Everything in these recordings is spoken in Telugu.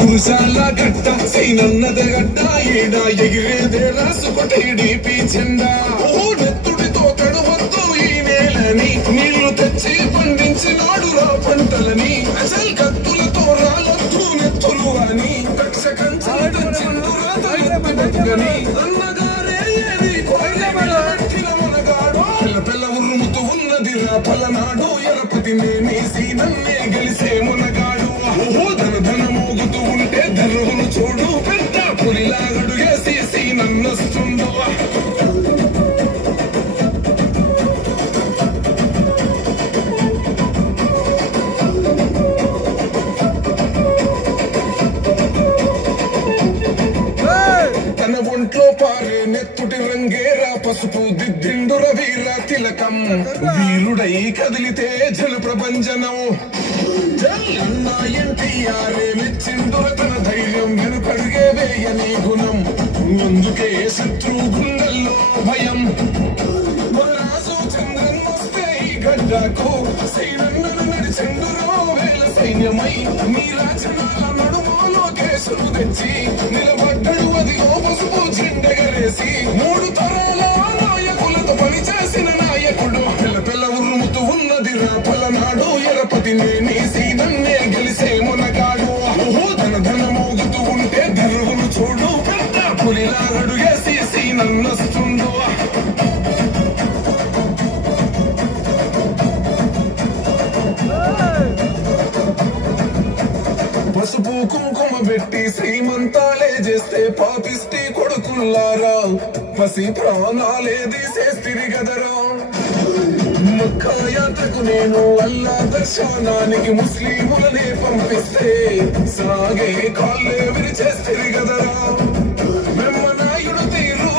కురుసాల గడ్డ సైనన్నద గడ్డ ఈడ ఎగిరేదే రాసుకొటే డీపీ జెండా నెత్తుడితో తడవద్దు ఈ నేలని నీళ్లు తెచ్చి పండించినాడు రా పంటలని అసలు కత్తులతో రాలొద్దు నెత్తులు అని కక్ష కంచని అన్నగారే ఏది మనగాడు పిల్ల ఉరుముతూ ఉన్నది రా పలనాడు ఎరపతి నేనేసి నన్నే గెలిసే మునగాడు ధన మోగుతూ ఉంటే ధర్రును చూడు పెద్ద పులిలాగడు వేసేసి నన్నొస్తుందో తన ఒంట్లో పారే నెత్తుటి రంగేరా పసుపు దిద్దిండుర వీర తిలకం వీరుడై కదిలితే జన ప్రభంజనం అన్నా ఎన్టీఆరే మెచ్చిందుర తన ధైర్యం వెనుకడుగే వేయని గుణం అందుకే శత్రు గుండెల్లో భయం రాజు చంద్రన్ వస్తే ఈ గడ్డకు సైనన్నను నడిచెండురో వేల సైన్యమై మీ రాజనాల నడుమోలో కేసులు తెచ్చి నిలబడ్డడు అదిగో పసుపు చెండగరేసి 3 తరాల నాయకులతో పనిచేసిన నాయకుడు పిల్ల ఉరుముతూ ఉన్నది రా పలనాడు ఎరపతి నేనేసి నన్నే గెలిసే మునగాడు ధన మోగుతూ ఉంటే ధర్రును చూడు పెద్ద పులిలాగడు వేసేసి నన్నొస్తుందో పసుపు కుంకుమ పెట్టి శ్రీమంతాలే చేస్తే పాపిష్టి కొడుకుల్లారా పసి ప్రాణాలే తీసేస్తిరి గదరా మక్కా యాత్రకు నేను అల్లా దర్శనానికి ముస్లిములనే పంపిస్తే సాగే కాళ్ళే విరిచేస్తిరి గదరా బ్రహ్మనాయుడు తీరు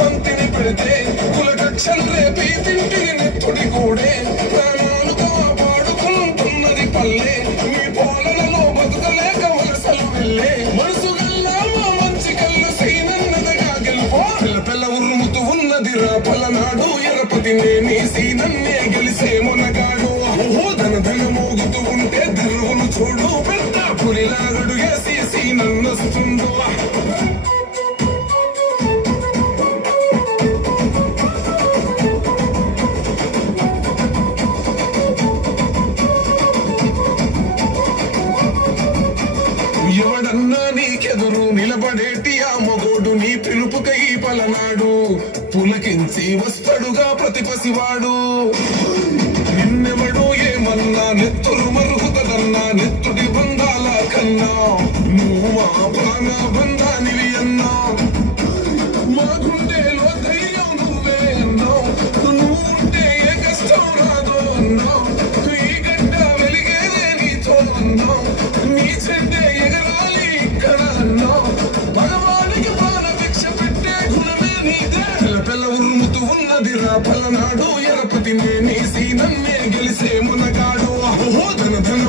పంతిని పెడితే కుల కక్షలు రేపి తింటిని నెత్తుడి కూడే ప్రాణాలు కాపాడుకుంటున్నది పల్లె మీ పోలలో బతుకలేక వలసలు వెళ్ళే మనసు గల్లా మా మంచి కళ్ళు సైనన్నదగా గెలుపో పిల్ల ఉరుముతూ ఉన్నది రా పలనాడు ఎరపతి నేనేసి నన్నే గెలిసే మునగాడు ధన మోగుతూ ఉంటే ధర్రును చూడు పెద్ద పులిలాగడు వేసేసి నన్నొస్తుందో ఎవడన్నా నీకెదురు నిలబడేటి ఆ మొగోడు నీ పిలుపుకై పలనాడు పులకించి వస్తడుగా ప్రతి పసివాడు నిన్నెవడు ఏమన్నా నెత్తురు మరుగుతదన్నా నెత్తుడి బంధాల కన్నా నువ్వు మా ప్రాణ బంధానివి అన్నా మా గుండెలో ధైర్యం నువ్వే అన్నావు నువ్వు ఉంటే ఏ కష్టం రాదో అన్నావు ఈ గడ్డ వెలిగేదే నీతో అన్నావు నీ చెడ్డే ఎగరాలి ఇక్కడ అన్నావు భగవానికి ప్రాణ భిక్ష పెట్టే గుణమే నీదే పిల్ల ఉరుముతూ ఉన్నది రా పలనాడు ఎరపతి నేనేసి నన్నే గెలిసే మునగాడు ధన